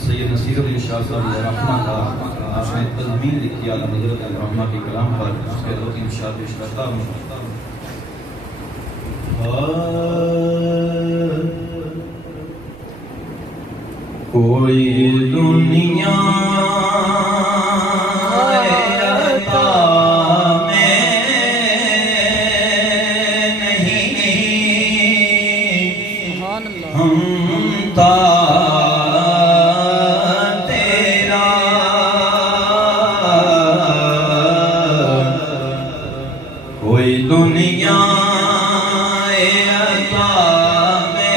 सैयद नसीर अली शाह साहब रहमत का आपने तज़मीन लिखी आला हज़रत रहमा के कलाम पर उसके दो तीन शार पेश करता हूँ। कोई दुनिया दुनिया अता में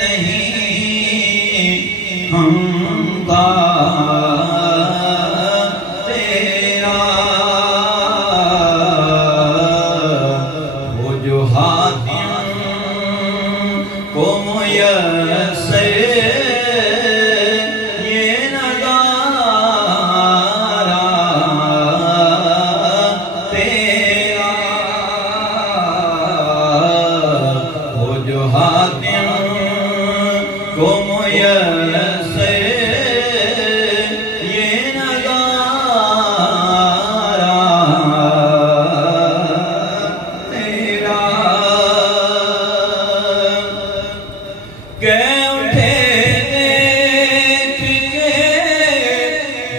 नहीं हमदा तेरा वो जो हातिम को मुयस्सर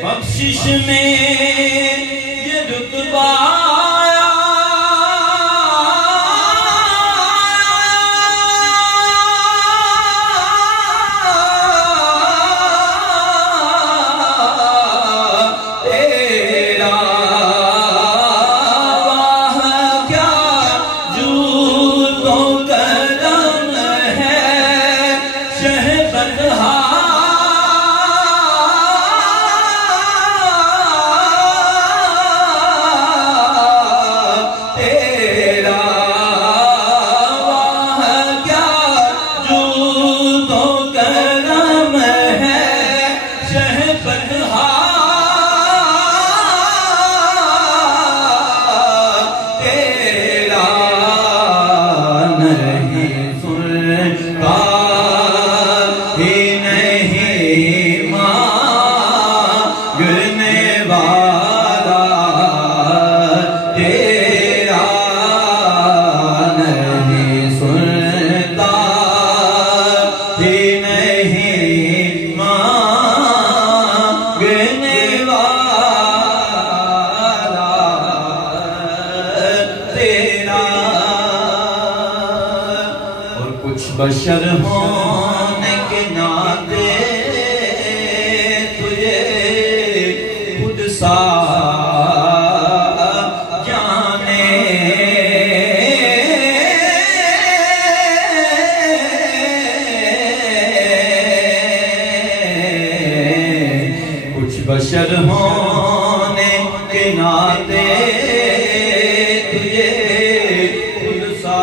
बख्शिश में ये रुतबा तेरा वाह क्या जूदो करम है शहबतहा बशर होने के नाते तुझे खुद सा जाने कुछ बशर होने के नाते तुझे खुद सा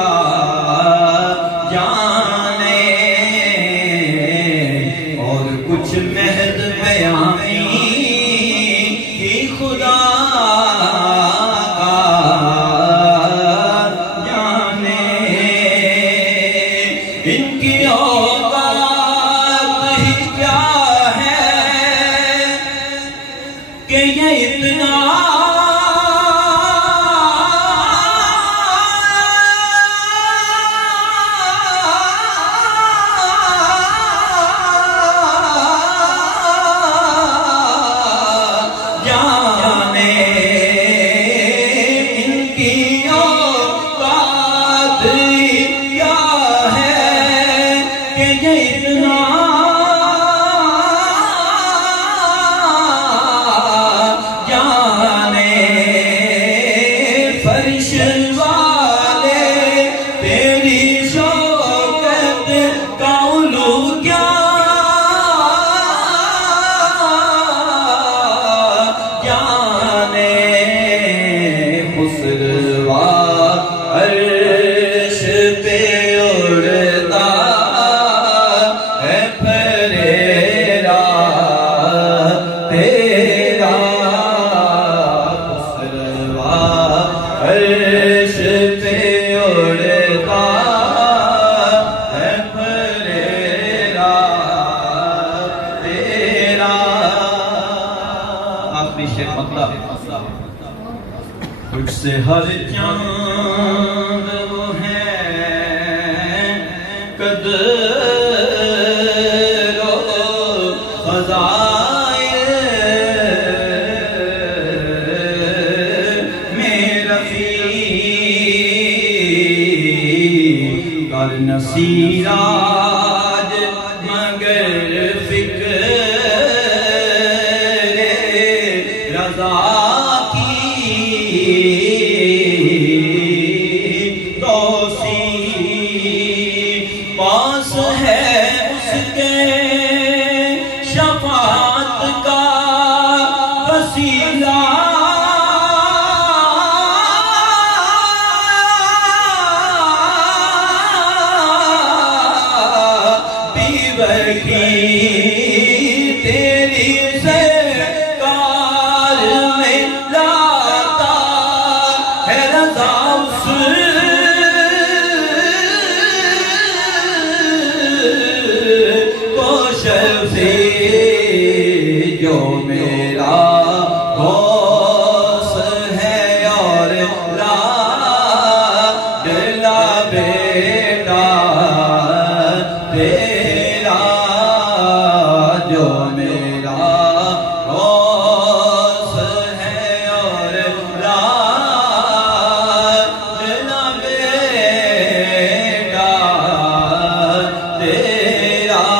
कुछ महद बयानी की खुदा का जाने इनकी औकात ही क्या है कि ये इतना पीछे मतलब तुझसे हर चांद वो है कदरो फ़ज़ाइल में रफ़ी कर नसीराज मगर फिक्र रज़ा पास है उसके शफाअत का वसीला पीवकी तेरी सरकार में लाता है रज़ा जो मेरा होश है और लाडला बेटा तेरा जो मेरा होश है और लाडला बेटा तेरा